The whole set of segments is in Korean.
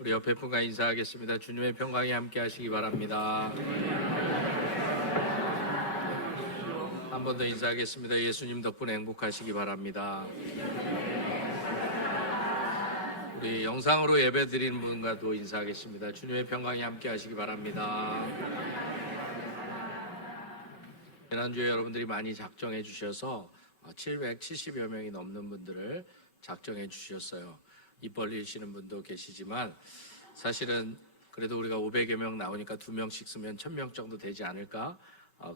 우리 옆에 분과 인사하겠습니다. 주님의 평강이 함께 하시기 바랍니다. 한 번 더 인사하겠습니다. 예수님 덕분에 행복하시기 바랍니다. 우리 영상으로 예배 드리는 분과도 인사하겠습니다. 주님의 평강이 함께 하시기 바랍니다. 지난주에 여러분들이 많이 작정해 주셔서 770여 명이 넘는 분들을 작정해 주셨어요. 입 벌리시는 분도 계시지만 사실은 그래도 우리가 500여 명 나오니까 2명씩 쓰면 1000명 정도 되지 않을까?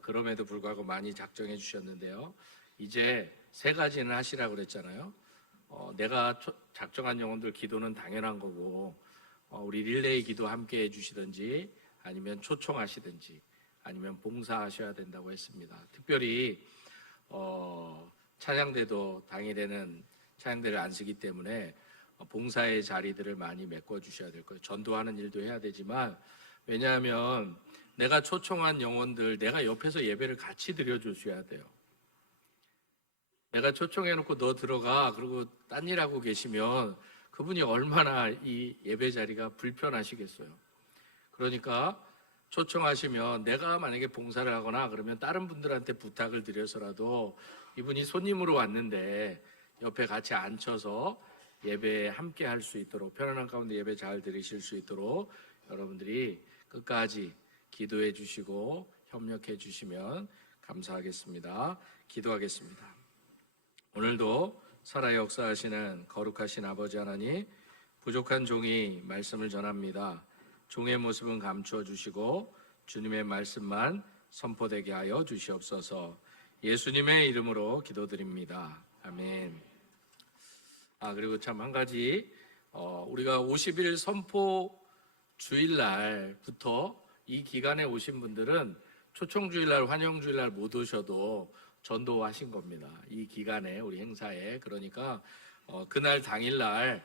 그럼에도 불구하고 많이 작정해 주셨는데요. 이제 3가지는 하시라고 그랬잖아요. 내가 작정한 영혼들 기도는 당연한 거고, 우리 릴레이 기도 함께 해주시든지 아니면 초청하시든지 아니면 봉사하셔야 된다고 했습니다. 특별히 찬양대도 당일에는 찬양대를 안 쓰기 때문에 봉사의 자리들을 많이 메꿔주셔야 될 거예요. 전도하는 일도 해야 되지만, 왜냐하면 내가 초청한 영혼들, 내가 옆에서 예배를 같이 드려주셔야 돼요. 내가 초청해놓고 너 들어가 그리고 딴 일하고 계시면 그분이 얼마나 이 예배 자리가 불편하시겠어요. 그러니까 초청하시면 내가 만약에 봉사를 하거나 그러면 다른 분들한테 부탁을 드려서라도 이분이 손님으로 왔는데 옆에 같이 앉혀서 예배에 함께 할 수 있도록, 편안한 가운데 예배 잘 드리실 수 있도록 여러분들이 끝까지 기도해 주시고 협력해 주시면 감사하겠습니다. 기도하겠습니다. 오늘도 살아 역사하시는 거룩하신 아버지 하나님, 부족한 종이 말씀을 전합니다. 종의 모습은 감추어 주시고 주님의 말씀만 선포되게 하여 주시옵소서. 예수님의 이름으로 기도드립니다. 아멘. 그리고 참 한 가지, 우리가 50일 선포 주일날부터 이 기간에 오신 분들은 초청주일날, 환영주일날 못 오셔도 전도하신 겁니다. 이 기간에, 우리 행사에. 그러니까 그날 당일날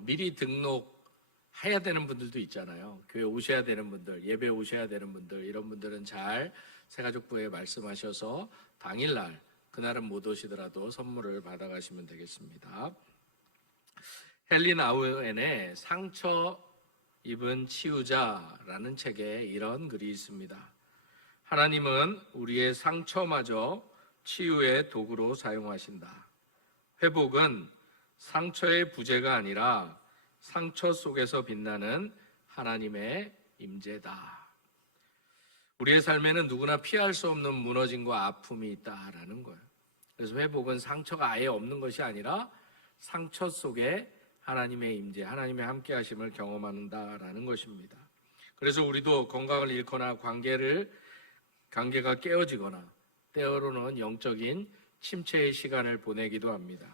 미리 등록해야 되는 분들도 있잖아요. 교회 오셔야 되는 분들, 예배 오셔야 되는 분들, 이런 분들은 잘 새가족부에 말씀하셔서 당일날, 그날은 못 오시더라도 선물을 받아가시면 되겠습니다. 헬린 아우엔의 상처 입은 치유자라는 책에 이런 글이 있습니다. 하나님은 우리의 상처마저 치유의 도구로 사용하신다. 회복은 상처의 부재가 아니라 상처 속에서 빛나는 하나님의 임재다. 우리의 삶에는 누구나 피할 수 없는 무너짐과 아픔이 있다라는 거예요. 그래서 회복은 상처가 아예 없는 것이 아니라 상처 속에 하나님의 임재, 하나님의 함께 하심을 경험한다라는 것입니다. 그래서 우리도 건강을 잃거나 관계가 깨어지거나 때로는 영적인 침체의 시간을 보내기도 합니다.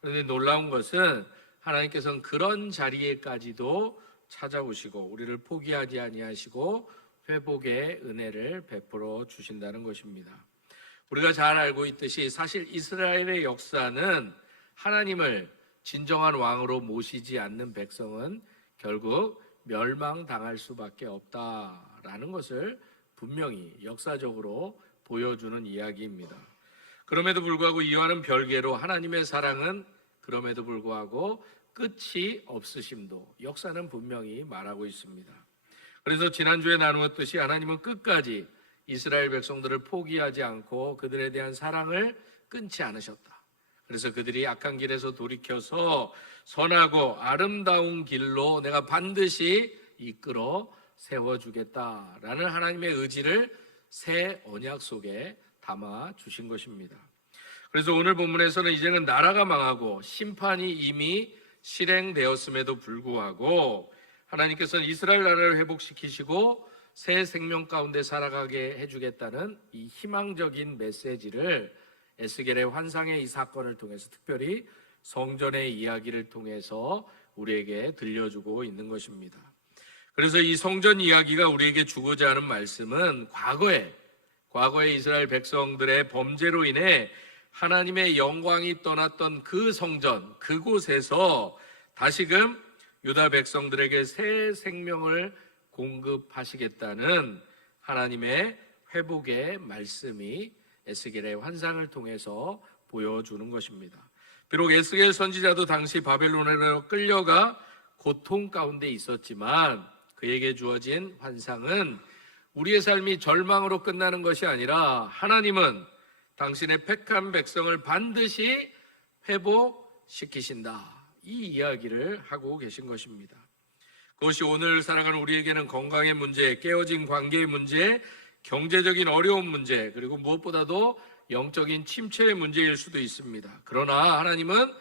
그런데 놀라운 것은 하나님께서는 그런 자리에까지도 찾아오시고 우리를 포기하지 아니하시고 회복의 은혜를 베풀어 주신다는 것입니다. 우리가 잘 알고 있듯이 사실 이스라엘의 역사는 하나님을 진정한 왕으로 모시지 않는 백성은 결국 멸망당할 수밖에 없다라는 것을 분명히 역사적으로 보여주는 이야기입니다. 그럼에도 불구하고 이와는 별개로 하나님의 사랑은 그럼에도 불구하고 끝이 없으심도 역사는 분명히 말하고 있습니다. 그래서 지난주에 나누었듯이 하나님은 끝까지 이스라엘 백성들을 포기하지 않고 그들에 대한 사랑을 끊지 않으셨다. 그래서 그들이 악한 길에서 돌이켜서 선하고 아름다운 길로 내가 반드시 이끌어 세워주겠다라는 하나님의 의지를 새 언약 속에 담아 주신 것입니다. 그래서 오늘 본문에서는 이제는 나라가 망하고 심판이 이미 실행되었음에도 불구하고 하나님께서는 이스라엘 나라를 회복시키시고 새 생명 가운데 살아가게 해주겠다는 이 희망적인 메시지를 에스겔의 환상의 이 사건을 통해서, 특별히 성전의 이야기를 통해서 우리에게 들려주고 있는 것입니다. 그래서 이 성전 이야기가 우리에게 주고자 하는 말씀은 과거에 이스라엘 백성들의 범죄로 인해 하나님의 영광이 떠났던 그 성전, 그곳에서 다시금 유다 백성들에게 새 생명을 공급하시겠다는 하나님의 회복의 말씀이 에스겔의 환상을 통해서 보여주는 것입니다. 비록 에스겔 선지자도 당시 바벨론으로 끌려가 고통 가운데 있었지만 그에게 주어진 환상은 우리의 삶이 절망으로 끝나는 것이 아니라 하나님은 당신의 택한 백성을 반드시 회복시키신다. 이 이야기를 하고 계신 것입니다. 그것이 오늘 살아가는 우리에게는 건강의 문제, 깨어진 관계의 문제, 경제적인 어려운 문제, 그리고 무엇보다도 영적인 침체의 문제일 수도 있습니다. 그러나 하나님은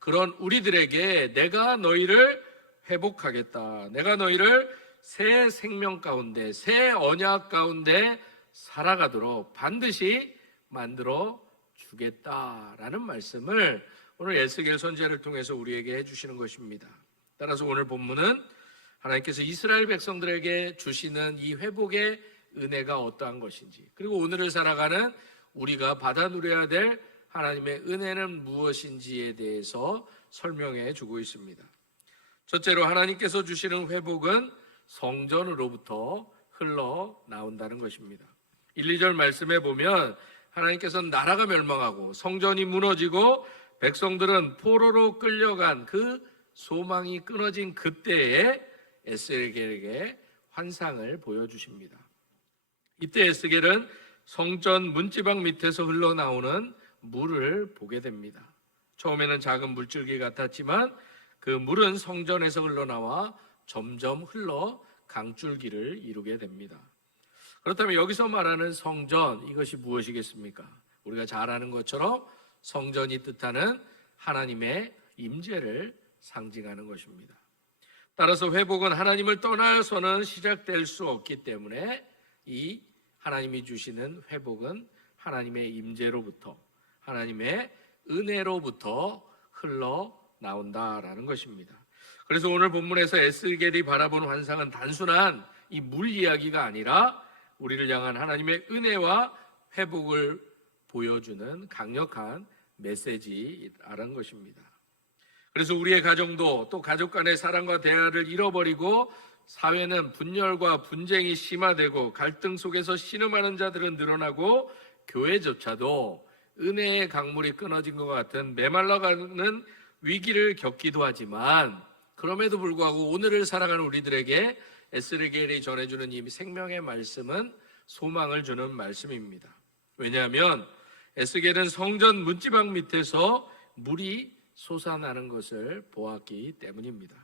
그런 우리들에게 내가 너희를 회복하겠다. 내가 너희를 새 생명 가운데, 새 언약 가운데 살아가도록 반드시 만들어 주겠다라는 말씀을 오늘 에스겔 선지자를 통해서 우리에게 해주시는 것입니다. 따라서 오늘 본문은 하나님께서 이스라엘 백성들에게 주시는 이 회복의 은혜가 어떠한 것인지, 그리고 오늘을 살아가는 우리가 받아 누려야 될 하나님의 은혜는 무엇인지에 대해서 설명해 주고 있습니다. 첫째로 하나님께서 주시는 회복은 성전으로부터 흘러나온다는 것입니다. 1, 2절 말씀에 보면 하나님께서는 나라가 멸망하고 성전이 무너지고 백성들은 포로로 끌려간 그 소망이 끊어진 그때에 에스겔에게 환상을 보여주십니다. 이때 에스겔은 성전 문지방 밑에서 흘러나오는 물을 보게 됩니다. 처음에는 작은 물줄기 같았지만 그 물은 성전에서 흘러나와 점점 흘러 강줄기를 이루게 됩니다. 그렇다면 여기서 말하는 성전, 이것이 무엇이겠습니까? 우리가 잘 아는 것처럼 성전이 뜻하는 하나님의 임재를 상징하는 것입니다. 따라서 회복은 하나님을 떠나서는 시작될 수 없기 때문에 이 하나님이 주시는 회복은 하나님의 임재로부터, 하나님의 은혜로부터 흘러나온다라는 것입니다. 그래서 오늘 본문에서 에스겔이 바라본 환상은 단순한 이 물 이야기가 아니라 우리를 향한 하나님의 은혜와 회복을 보여주는 강력한 메시지라는 것입니다. 그래서 우리의 가정도 또 가족 간의 사랑과 대화를 잃어버리고 사회는 분열과 분쟁이 심화되고 갈등 속에서 신음하는 자들은 늘어나고 교회조차도 은혜의 강물이 끊어진 것 같은 메말라가는 위기를 겪기도 하지만 그럼에도 불구하고 오늘을 살아가는 우리들에게 에스겔이 전해주는 이 생명의 말씀은 소망을 주는 말씀입니다. 왜냐하면 에스겔은 성전 문지방 밑에서 물이 솟아나는 것을 보았기 때문입니다.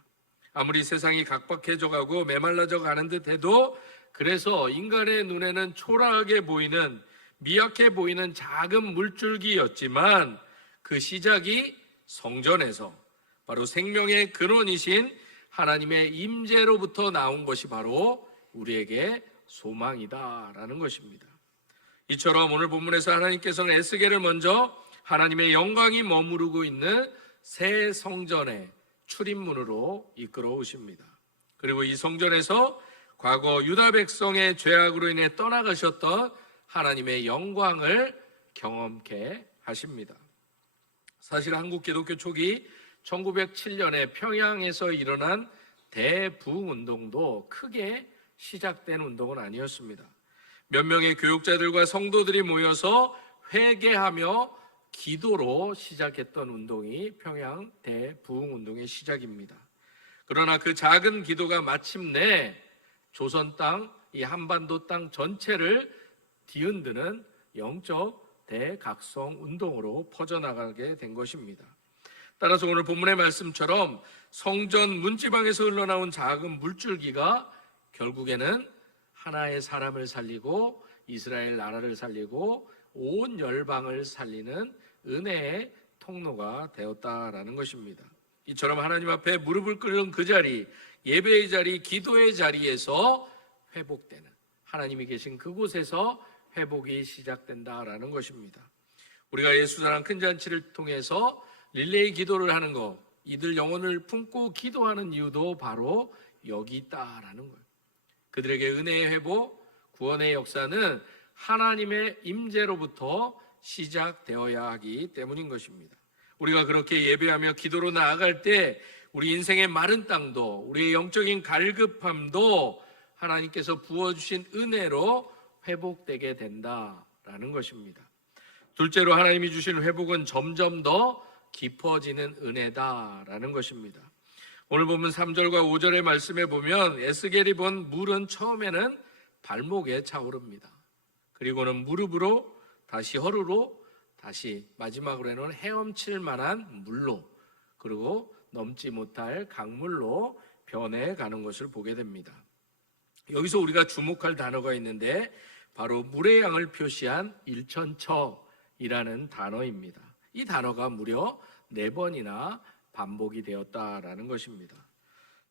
아무리 세상이 각박해져 가고 메말라져 가는 듯 해도 그래서 인간의 눈에는 초라하게 보이는, 미약해 보이는 작은 물줄기였지만 그 시작이 성전에서 바로 생명의 근원이신 하나님의 임재로부터 나온 것이 바로 우리에게 소망이다라는 것입니다. 이처럼 오늘 본문에서 하나님께서는 에스겔을 먼저 하나님의 영광이 머무르고 있는 새 성전의 출입문으로 이끌어 오십니다. 그리고 이 성전에서 과거 유다 백성의 죄악으로 인해 떠나가셨던 하나님의 영광을 경험케 하십니다. 사실 한국 기독교 초기 1907년에 평양에서 일어난 대부흥운동도 크게 시작된 운동은 아니었습니다. 몇 명의 교육자들과 성도들이 모여서 회개하며 기도로 시작했던 운동이 평양 대부흥운동의 시작입니다. 그러나 그 작은 기도가 마침내 조선 땅, 이 한반도 땅 전체를 뒤흔드는 영적 대각성 운동으로 퍼져나가게 된 것입니다. 따라서 오늘 본문의 말씀처럼 성전 문지방에서 흘러나온 작은 물줄기가 결국에는 하나의 사람을 살리고 이스라엘 나라를 살리고 온 열방을 살리는 은혜의 통로가 되었다라는 것입니다. 이처럼 하나님 앞에 무릎을 꿇은 그 자리, 예배의 자리, 기도의 자리에서 회복되는, 하나님이 계신 그곳에서 회복이 시작된다라는 것입니다. 우리가 예수사랑 큰 잔치를 통해서 릴레이 기도를 하는 것, 이들 영혼을 품고 기도하는 이유도 바로 여기 있다라는 거예요. 그들에게 은혜의 회복, 구원의 역사는 하나님의 임재로부터 시작되어야 하기 때문인 것입니다. 우리가 그렇게 예배하며 기도로 나아갈 때 우리 인생의 마른 땅도, 우리의 영적인 갈급함도 하나님께서 부어주신 은혜로 회복되게 된다라는 것입니다. 둘째로 하나님이 주신 회복은 점점 더 깊어지는 은혜다라는 것입니다. 오늘 보면 3절과 5절의 말씀에 보면 에스겔이 본 물은 처음에는 발목에 차오릅니다. 그리고는 무릎으로, 다시 허리로, 다시 마지막으로는 헤엄칠 만한 물로, 그리고 넘지 못할 강물로 변해가는 것을 보게 됩니다. 여기서 우리가 주목할 단어가 있는데 바로 물의 양을 표시한 일천척이라는 단어입니다. 이 단어가 무려 4번이나 반복이 되었다라는 것입니다.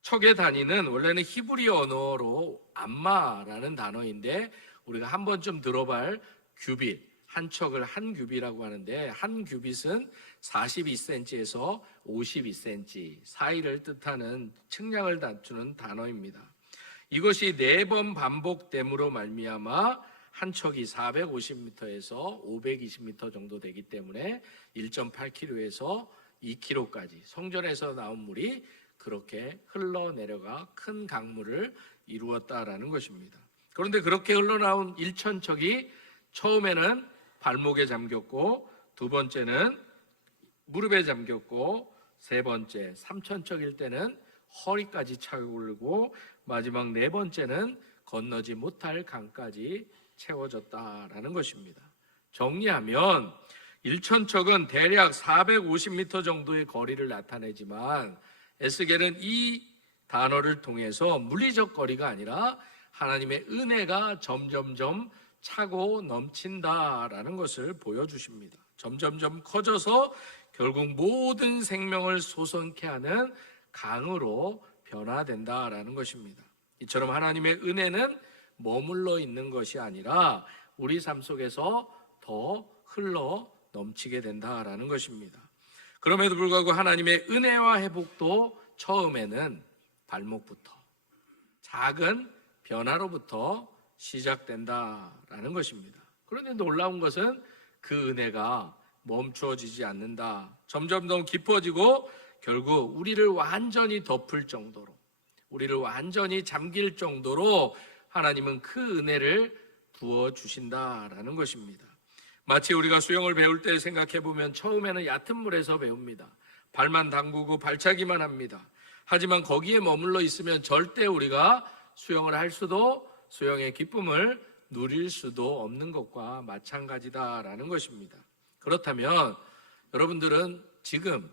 척의 단위는 원래는 히브리 언어로 암마라는 단어인데 우리가 한 번쯤 들어볼 규빗, 한 척을 한 규빗이라고 하는데 한 규빗은 42cm에서 52cm 사이를 뜻하는 측량을 다투는 단어입니다. 이것이 4번 반복됨으로 말미암아 한 척이 450m에서 520m 정도 되기 때문에 1.8km에서 2km까지 성전에서 나온 물이 그렇게 흘러내려가 큰 강물을 이루었다라는 것입니다. 그런데 그렇게 흘러나온 1천척이 처음에는 발목에 잠겼고, 두 번째는 무릎에 잠겼고, 세 번째 3천척일 때는 허리까지 차오르고, 마지막 4번째는 건너지 못할 강까지 채워졌다라는 것입니다. 정리하면 1천척은 대략 450m 정도의 거리를 나타내지만 에스겔은 이 단어를 통해서 물리적 거리가 아니라 하나님의 은혜가 점점점 차고 넘친다라는 것을 보여주십니다. 점점점 커져서 결국 모든 생명을 솟원케 하는 강으로 변화된다라는 것입니다. 이처럼 하나님의 은혜는 머물러 있는 것이 아니라 우리 삶 속에서 더 흘러 넘치게 된다라는 것입니다. 그럼에도 불구하고 하나님의 은혜와 회복도 처음에는 발목부터, 작은 변화로부터 시작된다라는 것입니다. 그런데 놀라운 것은 그 은혜가 멈추어지지 않는다. 점점 더 깊어지고 결국 우리를 완전히 덮을 정도로, 우리를 완전히 잠길 정도로 하나님은 그 은혜를 부어주신다라는 것입니다. 마치 우리가 수영을 배울 때 생각해보면 처음에는 얕은 물에서 배웁니다. 발만 담그고 발차기만 합니다. 하지만 거기에 머물러 있으면 절대 우리가 수영을 할 수도, 수영의 기쁨을 누릴 수도 없는 것과 마찬가지다라는 것입니다. 그렇다면 여러분들은 지금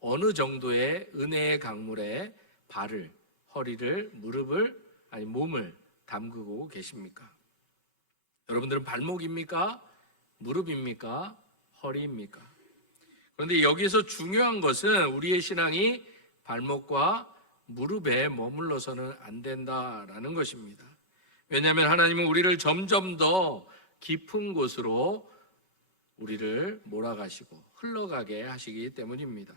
어느 정도의 은혜의 강물에 발을, 허리를, 무릎을, 아니 몸을 담그고 계십니까? 여러분들은 발목입니까? 무릎입니까? 허리입니까? 그런데 여기서 중요한 것은 우리의 신앙이 발목과 무릎에 머물러서는 안 된다라는 것입니다. 왜냐하면 하나님은 우리를 점점 더 깊은 곳으로 우리를 몰아가시고 흘러가게 하시기 때문입니다.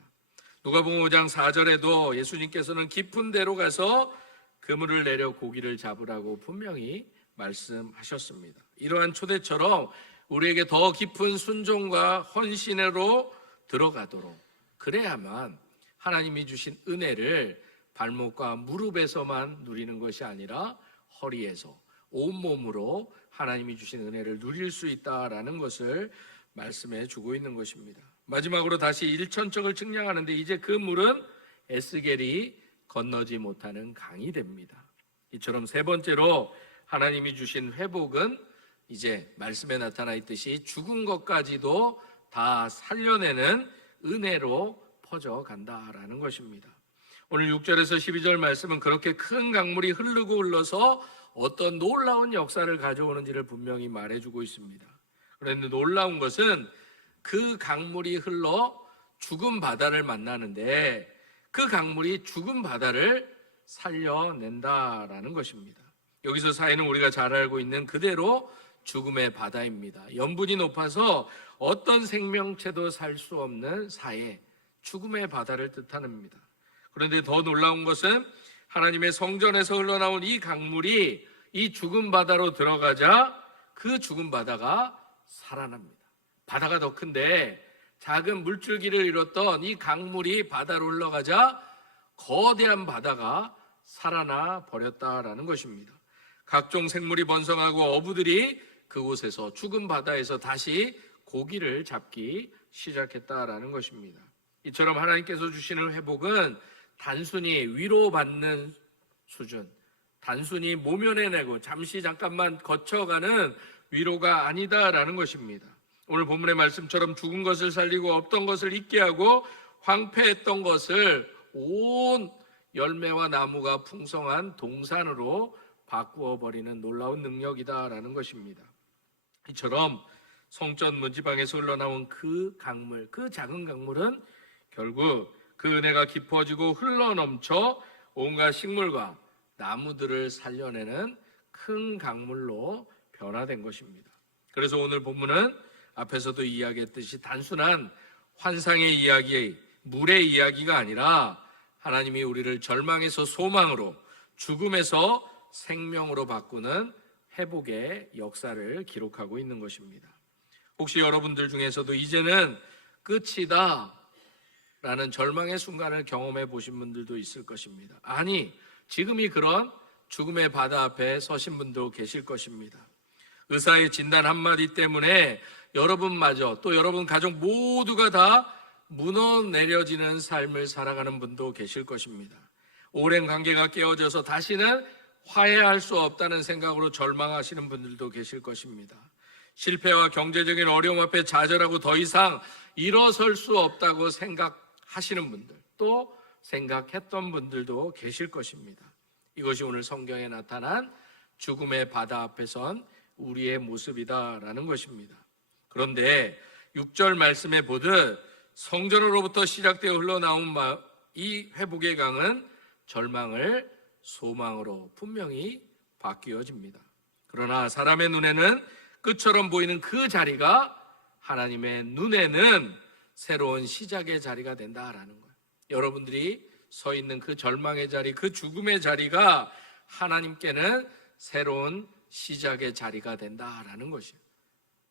누가복음 5장 4절에도 예수님께서는 깊은 데로 가서 그물을 내려 고기를 잡으라고 분명히 말씀하셨습니다. 이러한 초대처럼 우리에게 더 깊은 순종과 헌신으로 들어가도록, 그래야만 하나님이 주신 은혜를 발목과 무릎에서만 누리는 것이 아니라 허리에서 온몸으로 하나님이 주신 은혜를 누릴 수 있다라는 것을 말씀해 주고 있는 것입니다. 마지막으로 다시 1천척을 측량하는데 이제 그 물은 에스겔이 건너지 못하는 강이 됩니다. 이처럼 세 번째로 하나님이 주신 회복은 이제 말씀에 나타나 있듯이 죽은 것까지도 다 살려내는 은혜로 퍼져간다라는 것입니다. 오늘 6절에서 12절 말씀은 그렇게 큰 강물이 흐르고 흘러서 어떤 놀라운 역사를 가져오는지를 분명히 말해주고 있습니다. 그런데 놀라운 것은 그 강물이 흘러 죽은 바다를 만나는데 그 강물이 죽은 바다를 살려낸다라는 것입니다. 여기서 사이는 우리가 잘 알고 있는 그대로 죽음의 바다입니다. 염분이 높아서 어떤 생명체도 살 수 없는 사해, 죽음의 바다를 뜻합니다. 그런데 더 놀라운 것은 하나님의 성전에서 흘러나온 이 강물이 이 죽은 바다로 들어가자 그 죽은 바다가 살아납니다. 바다가 더 큰데 작은 물줄기를 이뤘던 이 강물이 바다로 흘러가자 거대한 바다가 살아나 버렸다라는 것입니다. 각종 생물이 번성하고 어부들이 그곳에서 죽은 바다에서 다시 고기를 잡기 시작했다라는 것입니다. 이처럼 하나님께서 주시는 회복은 단순히 위로받는 수준, 단순히 모면해내고 잠시 잠깐만 거쳐가는 위로가 아니다라는 것입니다. 오늘 본문의 말씀처럼 죽은 것을 살리고 없던 것을 있게 하고 황폐했던 것을 온 열매와 나무가 풍성한 동산으로 바꾸어 버리는 놀라운 능력이다라는 것입니다. 이처럼 성전 문지방에서 흘러나온 그 강물, 그 작은 강물은 결국 그 은혜가 깊어지고 흘러넘쳐 온갖 식물과 나무들을 살려내는 큰 강물로 변화된 것입니다. 그래서 오늘 본문은 앞에서도 이야기했듯이 단순한 환상의 이야기, 물의 이야기가 아니라 하나님이 우리를 절망에서 소망으로, 죽음에서 생명으로 바꾸는 회복의 역사를 기록하고 있는 것입니다. 혹시 여러분들 중에서도 이제는 끝이다 라는 절망의 순간을 경험해 보신 분들도 있을 것입니다. 아니, 지금이 그런 죽음의 바다 앞에 서신 분도 계실 것입니다. 의사의 진단 한마디 때문에 여러분마저 또 여러분 가족 모두가 다 무너내려지는 삶을 살아가는 분도 계실 것입니다. 오랜 관계가 깨어져서 다시는 화해할 수 없다는 생각으로 절망하시는 분들도 계실 것입니다. 실패와 경제적인 어려움 앞에 좌절하고 더 이상 일어설 수 없다고 생각하시는 분들, 또 생각했던 분들도 계실 것입니다. 이것이 오늘 성경에 나타난 죽음의 바다 앞에 선 우리의 모습이다라는 것입니다. 그런데 6절 말씀에 보듯 성전으로부터 시작되어 흘러나온 이 회복의 강은 절망을 소망으로 분명히 바뀌어집니다. 그러나 사람의 눈에는 끝처럼 보이는 그 자리가 하나님의 눈에는 새로운 시작의 자리가 된다라는 거예요. 여러분들이 서 있는 그 절망의 자리, 그 죽음의 자리가 하나님께는 새로운 시작의 자리가 된다라는 것이에요.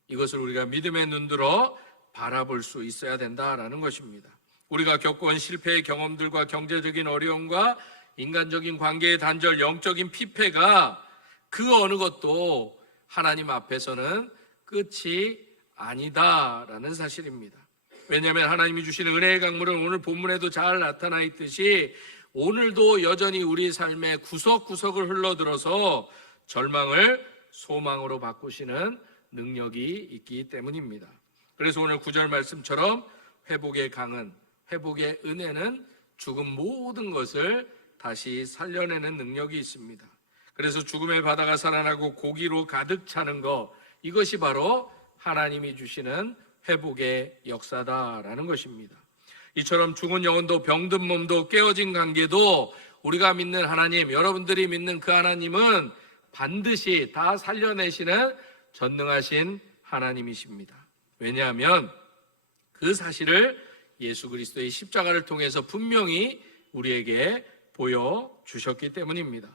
이것을 우리가 믿음의 눈으로 바라볼 수 있어야 된다라는 것입니다. 우리가 겪어온 실패의 경험들과 경제적인 어려움과 인간적인 관계의 단절, 영적인 피폐가 그 어느 것도 하나님 앞에서는 끝이 아니다라는 사실입니다. 왜냐하면 하나님이 주시는 은혜의 강물은 오늘 본문에도 잘 나타나 있듯이 오늘도 여전히 우리 삶의 구석구석을 흘러들어서 절망을 소망으로 바꾸시는 능력이 있기 때문입니다. 그래서 오늘 9절 말씀처럼 회복의 강은, 회복의 은혜는 죽은 모든 것을 다시 살려내는 능력이 있습니다. 그래서 죽음의 바다가 살아나고 고기로 가득 차는 것, 이것이 바로 하나님이 주시는 회복의 역사다라는 것입니다. 이처럼 죽은 영혼도 병든 몸도 깨어진 관계도 우리가 믿는 하나님, 여러분들이 믿는 그 하나님은 반드시 다 살려내시는 전능하신 하나님이십니다. 왜냐하면 그 사실을 예수 그리스도의 십자가를 통해서 분명히 우리에게 보여주셨기 때문입니다.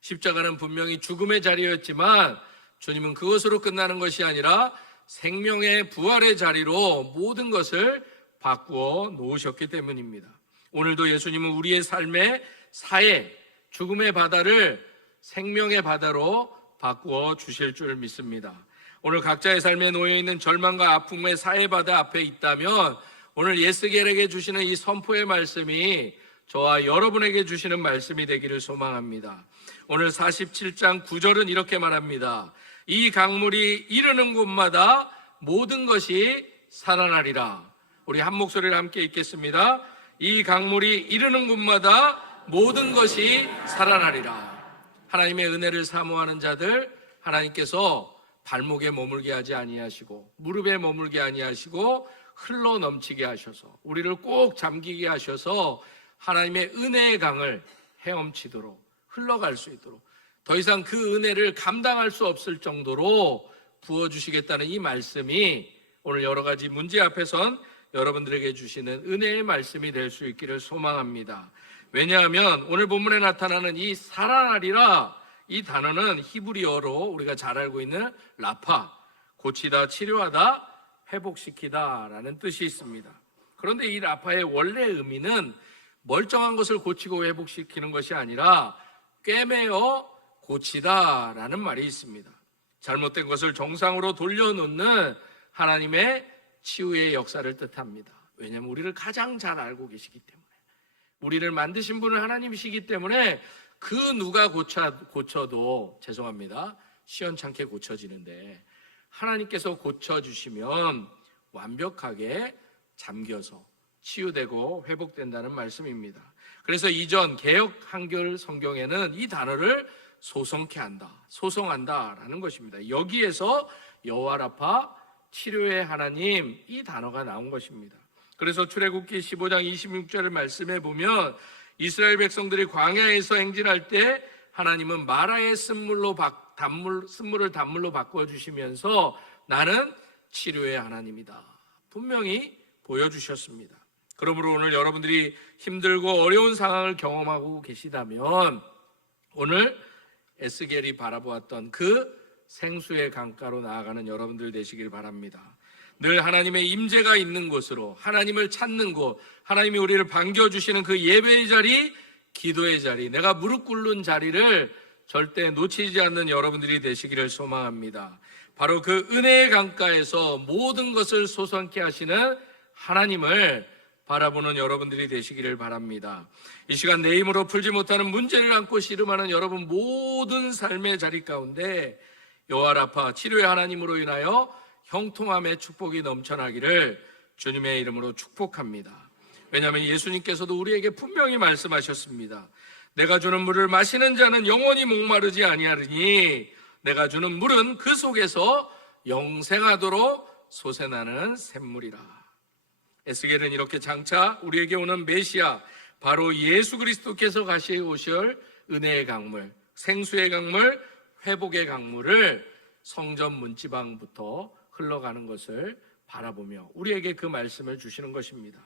십자가는 분명히 죽음의 자리였지만 주님은 그것으로 끝나는 것이 아니라 생명의 부활의 자리로 모든 것을 바꾸어 놓으셨기 때문입니다. 오늘도 예수님은 우리의 삶의 사해, 죽음의 바다를 생명의 바다로 바꾸어 주실 줄 믿습니다. 오늘 각자의 삶에 놓여있는 절망과 아픔의 사해 바다 앞에 있다면 오늘 예스겔에게 주시는 이 선포의 말씀이 저와 여러분에게 주시는 말씀이 되기를 소망합니다. 오늘 47장 9절은 이렇게 말합니다. 이 강물이 이르는 곳마다 모든 것이 살아나리라. 우리 한 목소리를 함께 읽겠습니다. 이 강물이 이르는 곳마다 모든 것이 살아나리라. 하나님의 은혜를 사모하는 자들, 하나님께서 발목에 머물게 하지 아니하시고 무릎에 머물게 아니하시고 흘러 넘치게 하셔서 우리를 꼭 잠기게 하셔서 하나님의 은혜의 강을 헤엄치도록 흘러갈 수 있도록 더 이상 그 은혜를 감당할 수 없을 정도로 부어주시겠다는 이 말씀이 오늘 여러 가지 문제 앞에선 여러분들에게 주시는 은혜의 말씀이 될 수 있기를 소망합니다. 왜냐하면 오늘 본문에 나타나는 이 살아나리라, 이 단어는 히브리어로 우리가 잘 알고 있는 라파, 고치다, 치료하다, 회복시키다 라는 뜻이 있습니다. 그런데 이 라파의 원래 의미는 멀쩡한 것을 고치고 회복시키는 것이 아니라 꿰매어 고치다 라는 말이 있습니다. 잘못된 것을 정상으로 돌려놓는 하나님의 치유의 역사를 뜻합니다. 왜냐하면 우리를 가장 잘 알고 계시기 때문에, 우리를 만드신 분은 하나님이시기 때문에 그 누가 고쳐도 죄송합니다, 시원찮게 고쳐지는데 하나님께서 고쳐주시면 완벽하게 잠겨서 치유되고 회복된다는 말씀입니다. 그래서 이전 개역 한글 성경에는 이 단어를 소성케 한다, 소성한다라는 것입니다. 여기에서 여호와라파, 치료의 하나님, 이 단어가 나온 것입니다. 그래서 출애굽기 15장 26절 말씀에 보면 이스라엘 백성들이 광야에서 행진할 때 하나님은 마라의 쓴물을 단물로 바꿔주시면서 나는 치료의 하나님이다, 분명히 보여주셨습니다. 그러므로 오늘 여러분들이 힘들고 어려운 상황을 경험하고 계시다면 오늘 에스겔이 바라보았던 그 생수의 강가로 나아가는 여러분들 되시길 바랍니다. 늘 하나님의 임재가 있는 곳으로, 하나님을 찾는 곳, 하나님이 우리를 반겨주시는 그 예배의 자리, 기도의 자리, 내가 무릎 꿇는 자리를 절대 놓치지 않는 여러분들이 되시기를 소망합니다. 바로 그 은혜의 강가에서 모든 것을 솟아나게 하시는 하나님을 바라보는 여러분들이 되시기를 바랍니다. 이 시간 내 힘으로 풀지 못하는 문제를 안고 씨름하는 여러분 모든 삶의 자리 가운데 여호와라파, 치료의 하나님으로 인하여 형통함의 축복이 넘쳐나기를 주님의 이름으로 축복합니다. 왜냐하면 예수님께서도 우리에게 분명히 말씀하셨습니다. 내가 주는 물을 마시는 자는 영원히 목마르지 아니하리니 내가 주는 물은 그 속에서 영생하도록 솟아나는 샘물이라. 에스겔은 이렇게 장차 우리에게 오는 메시아, 바로 예수 그리스도께서 가시오실 은혜의 강물, 생수의 강물, 회복의 강물을 성전 문지방부터 흘러가는 것을 바라보며 우리에게 그 말씀을 주시는 것입니다.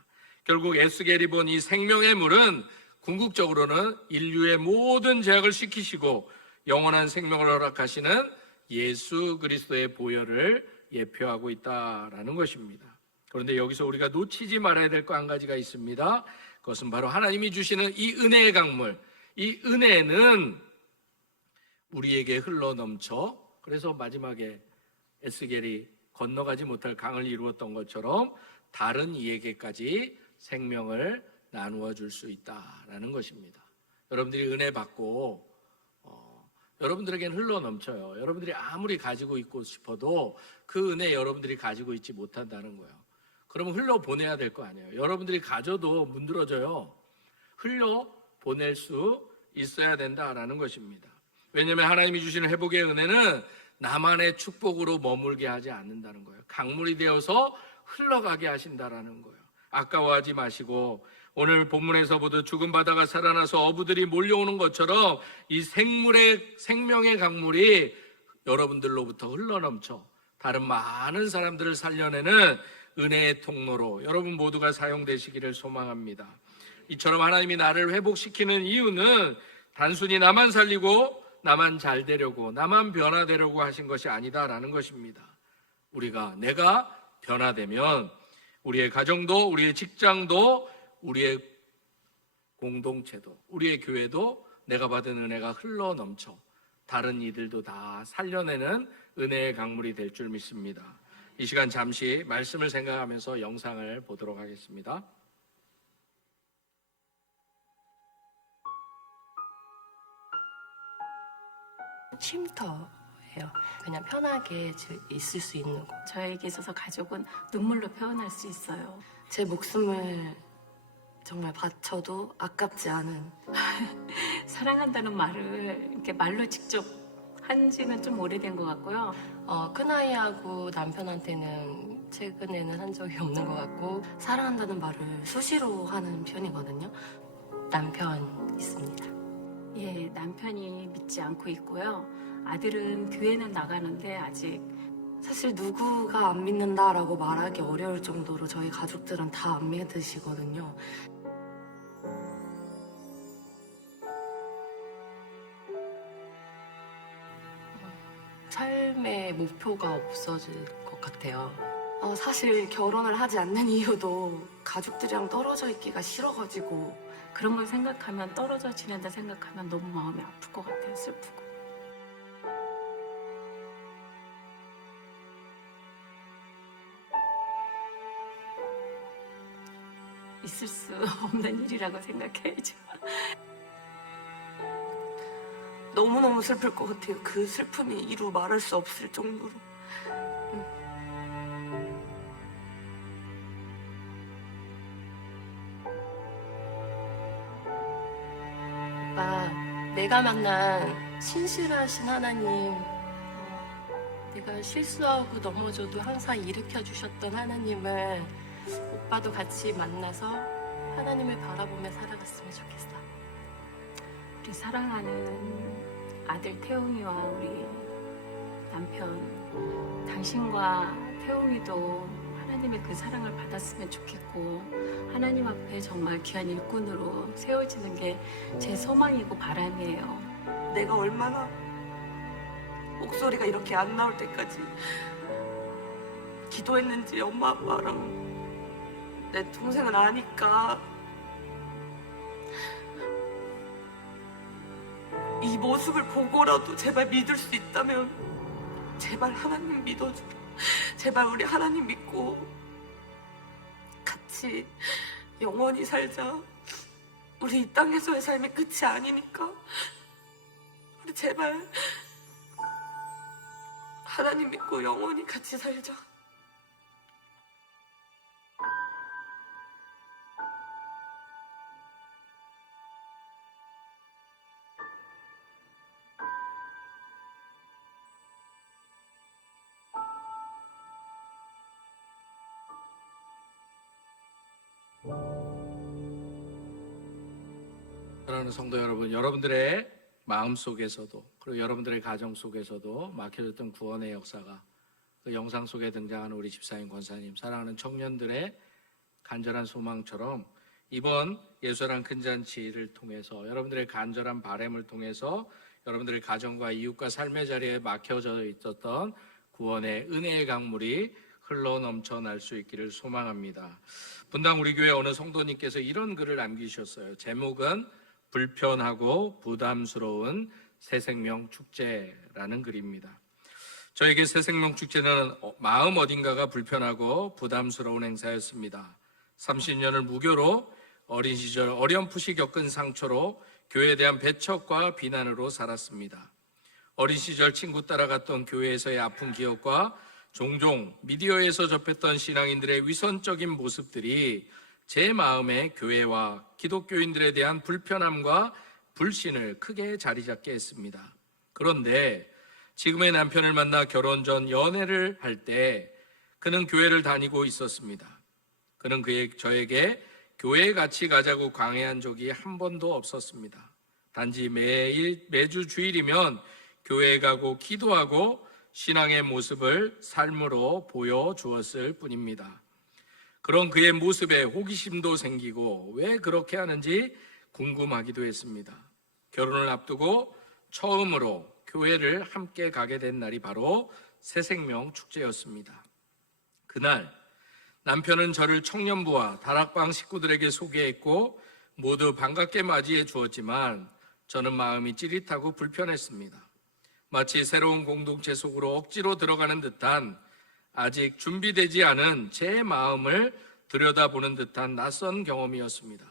결국 에스겔이 본 이 생명의 물은 궁극적으로는 인류의 모든 죄악을 씻기시고 영원한 생명을 허락하시는 예수 그리스도의 보혈을 예표하고 있다라는 것입니다. 그런데 여기서 우리가 놓치지 말아야 될 거 한 가지가 있습니다. 그것은 바로 하나님이 주시는 이 은혜의 강물, 이 은혜는 우리에게 흘러넘쳐, 그래서 마지막에 에스겔이 건너가지 못할 강을 이루었던 것처럼 다른 이에게까지 생명을 나누어 줄 수 있다라는 것입니다. 여러분들이 은혜 받고 여러분들에게는 흘러넘쳐요. 여러분들이 아무리 가지고 있고 싶어도 그 은혜 여러분들이 가지고 있지 못한다는 거예요. 그러면 흘려보내야 될 거 아니에요. 여러분들이 가져도 문드러져요. 흘려보낼 수 있어야 된다라는 것입니다. 왜냐하면 하나님이 주시는 회복의 은혜는 나만의 축복으로 머물게 하지 않는다는 거예요. 강물이 되어서 흘러가게 하신다라는 거예요. 아까워하지 마시고 오늘 본문에서 보듯 죽은 바다가 살아나서 어부들이 몰려오는 것처럼 이 생명의 강물이 여러분들로부터 흘러넘쳐 다른 많은 사람들을 살려내는 은혜의 통로로 여러분 모두가 사용되시기를 소망합니다. 이처럼 하나님이 나를 회복시키는 이유는 단순히 나만 살리고 나만 잘 되려고, 나만 변화되려고 하신 것이 아니다라는 것입니다. 내가 변화되면 우리의 가정도, 우리의 직장도, 우리의 공동체도, 우리의 교회도 내가 받은 은혜가 흘러넘쳐 다른 이들도 다 살려내는 은혜의 강물이 될 줄 믿습니다. 이 시간 잠시 말씀을 생각하면서 영상을 보도록 하겠습니다. 쉼터예요. 그냥 편하게 있을 수 있는 곳. 저에게 있어서 가족은 눈물로 표현할 수 있어요. 제 목숨을 정말 바쳐도 아깝지 않은. 사랑한다는 말을 이렇게 말로 직접 한 지는 좀 오래된 것 같고요. 큰아이하고 남편한테는 최근에는 한 적이 없는 것 같고, 사랑한다는 말을 수시로 하는 편이거든요. 남편 있습니다. 예, 남편이 믿지 않고 있고요. 아들은 교회는 나가는데 아직 사실 누구가 안 믿는다라고 말하기 어려울 정도로 저희 가족들은 다 안 믿으시거든요. 삶의 목표가 없어질 것 같아요. 사실 결혼을 하지 않는 이유도 가족들이랑 떨어져 있기가 싫어가지고. 그런 걸 생각하면, 떨어져 지낸다 생각하면 너무 마음이 아플 것 같아요. 슬프고. 있을 수 없는 일이라고 생각해야죠. 너무너무 슬플 것 같아요. 그 슬픔이 이루 말할 수 없을 정도로. 오빠, 내가 만난 신실하신 하나님, 내가 실수하고 넘어져도 항상 일으켜 주셨던 하나님을 오빠도 같이 만나서 하나님을 바라보며 살아갔으면 좋겠어. 우리 사랑하는 아들 태웅이와 우리 남편 당신과 태웅이도 하나님의 그 사랑을 받았으면 좋겠고 하나님 앞에 정말 귀한 일꾼으로 세워지는 게 제 소망이고 바람이에요. 내가 얼마나 목소리가 이렇게 안 나올 때까지 기도했는지 엄마 아빠랑 내 동생을 아니까 이 모습을 보고라도 제발 믿을 수 있다면 제발 하나님 믿어줘. 제발 우리 하나님 믿고 같이 영원히 살자. 우리 이 땅에서의 삶이 끝이 아니니까 우리 제발 하나님 믿고 영원히 같이 살자. 사랑하는 성도 여러분, 여러분들의 마음 속에서도 그리고 여러분들의 가정 속에서도 막혀졌던 구원의 역사가 그 영상 속에 등장하는 우리 집사님, 권사님, 사랑하는 청년들의 간절한 소망처럼 이번 예수란 큰 잔치를 통해서 여러분들의 간절한 바람을 통해서 여러분들의 가정과 이웃과 삶의 자리에 막혀져 있었던 구원의 은혜의 강물이 흘러 넘쳐날 수 있기를 소망합니다. 분당 우리 교회 어느 성도님께서 이런 글을 남기셨어요. 제목은 불편하고 부담스러운 새생명 축제라는 글입니다. 저에게 새생명 축제는 마음 어딘가가 불편하고 부담스러운 행사였습니다. 30년을 무교로 어린 시절 어렴풋이 겪은 상처로 교회에 대한 배척과 비난으로 살았습니다. 어린 시절 친구 따라갔던 교회에서의 아픈 기억과 종종 미디어에서 접했던 신앙인들의 위선적인 모습들이 제 마음에 교회와 기독교인들에 대한 불편함과 불신을 크게 자리 잡게 했습니다. 그런데 지금의 남편을 만나 결혼 전 연애를 할 때 그는 교회를 다니고 있었습니다. 그는 저에게 교회에 같이 가자고 강요한 적이 한 번도 없었습니다. 단지 매주 주일이면 교회에 가고 기도하고 신앙의 모습을 삶으로 보여주었을 뿐입니다. 그런 그의 모습에 호기심도 생기고 왜 그렇게 하는지 궁금하기도 했습니다. 결혼을 앞두고 처음으로 교회를 함께 가게 된 날이 바로 새생명 축제였습니다. 그날 남편은 저를 청년부와 다락방 식구들에게 소개했고 모두 반갑게 맞이해 주었지만 저는 마음이 찌릿하고 불편했습니다. 마치 새로운 공동체 속으로 억지로 들어가는 듯한 아직 준비되지 않은 제 마음을 들여다보는 듯한 낯선 경험이었습니다.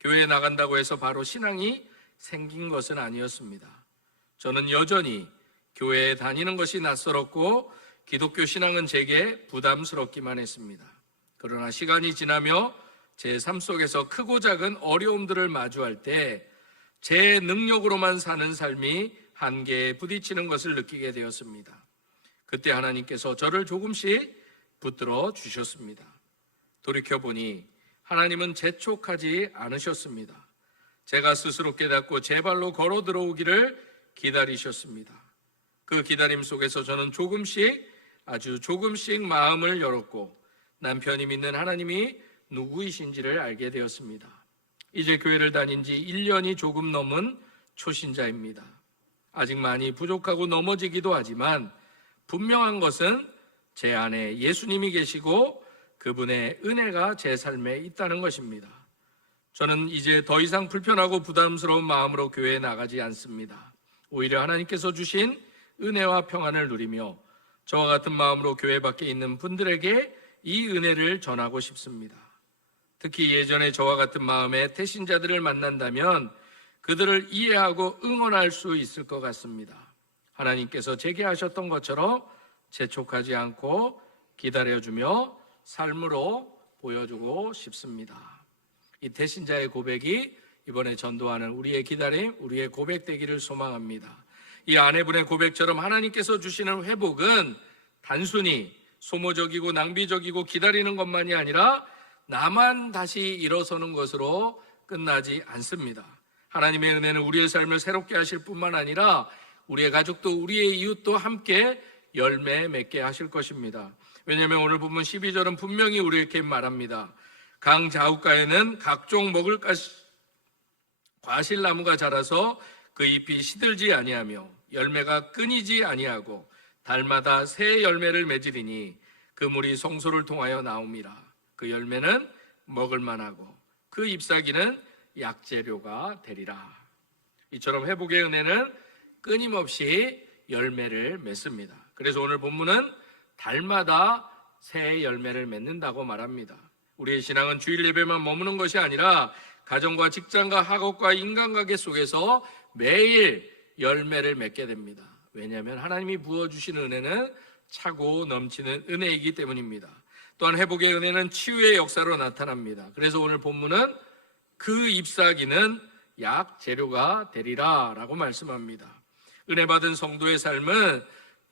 교회에 나간다고 해서 바로 신앙이 생긴 것은 아니었습니다. 저는 여전히 교회에 다니는 것이 낯설었고 기독교 신앙은 제게 부담스럽기만 했습니다. 그러나 시간이 지나며 제 삶 속에서 크고 작은 어려움들을 마주할 때 제 능력으로만 사는 삶이 한계에 부딪히는 것을 느끼게 되었습니다. 그때 하나님께서 저를 조금씩 붙들어 주셨습니다. 돌이켜보니 하나님은 재촉하지 않으셨습니다. 제가 스스로 깨닫고 제 발로 걸어 들어오기를 기다리셨습니다. 그 기다림 속에서 저는 아주 조금씩 마음을 열었고 남편이 믿는 하나님이 누구이신지를 알게 되었습니다. 이제 교회를 다닌 지 1년이 조금 넘은 초신자입니다. 아직 많이 부족하고 넘어지기도 하지만 분명한 것은 제 안에 예수님이 계시고 그분의 은혜가 제 삶에 있다는 것입니다. 저는 이제 더 이상 불편하고 부담스러운 마음으로 교회에 나가지 않습니다. 오히려 하나님께서 주신 은혜와 평안을 누리며 저와 같은 마음으로 교회 밖에 있는 분들에게 이 은혜를 전하고 싶습니다. 특히 예전에 저와 같은 마음의 태신자들을 만난다면 그들을 이해하고 응원할 수 있을 것 같습니다. 하나님께서 제게 하셨던 것처럼 재촉하지 않고 기다려주며 삶으로 보여주고 싶습니다. 이 태신자의 고백이 이번에 전도하는 우리의 기다림, 우리의 고백되기를 소망합니다. 이 아내분의 고백처럼 하나님께서 주시는 회복은 단순히 소모적이고 낭비적이고 기다리는 것만이 아니라 나만 다시 일어서는 것으로 끝나지 않습니다. 하나님의 은혜는 우리의 삶을 새롭게 하실 뿐만 아니라 우리의 가족도 우리의 이웃도 함께 열매 맺게 하실 것입니다. 왜냐하면 오늘 본문 12절은 분명히 우리에게 말합니다. 강 좌우가에는 각종 먹을 과실나무가 자라서 그 잎이 시들지 아니하며 열매가 끊이지 아니하고 달마다 새 열매를 맺으리니 그 물이 성소를 통하여 나옵니다. 그 열매는 먹을 만하고 그 잎사귀는 약재료가 되리라. 이처럼 회복의 은혜는 끊임없이 열매를 맺습니다. 그래서 오늘 본문은 달마다 새 열매를 맺는다고 말합니다. 우리의 신앙은 주일 예배만 머무는 것이 아니라 가정과 직장과 학업과 인간관계 속에서 매일 열매를 맺게 됩니다. 왜냐하면 하나님이 부어주시는 은혜는 차고 넘치는 은혜이기 때문입니다. 또한 회복의 은혜는 치유의 역사로 나타납니다. 그래서 오늘 본문은 그 잎사귀는 약 재료가 되리라 라고 말씀합니다. 은혜 받은 성도의 삶은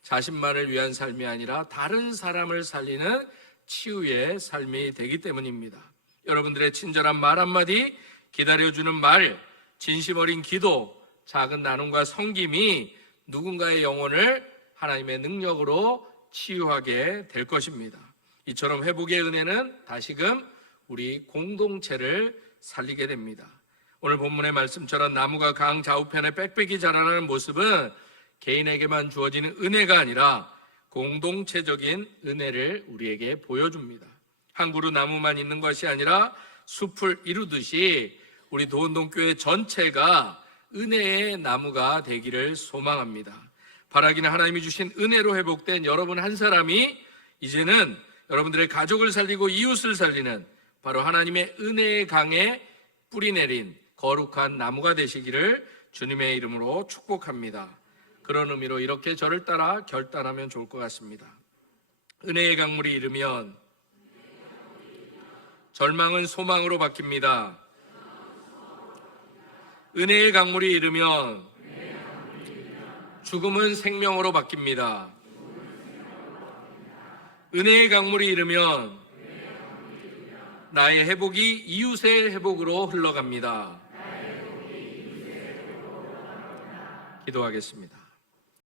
자신만을 위한 삶이 아니라 다른 사람을 살리는 치유의 삶이 되기 때문입니다. 여러분들의 친절한 말 한마디, 기다려주는 말, 진심 어린 기도, 작은 나눔과 섬김이 누군가의 영혼을 하나님의 능력으로 치유하게 될 것입니다. 이처럼 회복의 은혜는 다시금 우리 공동체를 살리게 됩니다. 오늘 본문의 말씀처럼 나무가 강 좌우편에 빽빽이 자라나는 모습은 개인에게만 주어지는 은혜가 아니라 공동체적인 은혜를 우리에게 보여줍니다. 한 그루 나무만 있는 것이 아니라 숲을 이루듯이 우리 도원동교회 전체가 은혜의 나무가 되기를 소망합니다. 바라기는 하나님이 주신 은혜로 회복된 여러분 한 사람이 이제는 여러분들의 가족을 살리고 이웃을 살리는 바로 하나님의 은혜의 강에 뿌리 내린 거룩한 나무가 되시기를 주님의 이름으로 축복합니다. 그런 의미로 이렇게 저를 따라 결단하면 좋을 것 같습니다. 은혜의 강물이 이르면 절망은 소망으로 바뀝니다. 은혜의 강물이 이르면 죽음은 생명으로 바뀝니다. 은혜의 강물이 이르면 나의 회복이 이웃의 회복으로 흘러갑니다. 기도하겠습니다.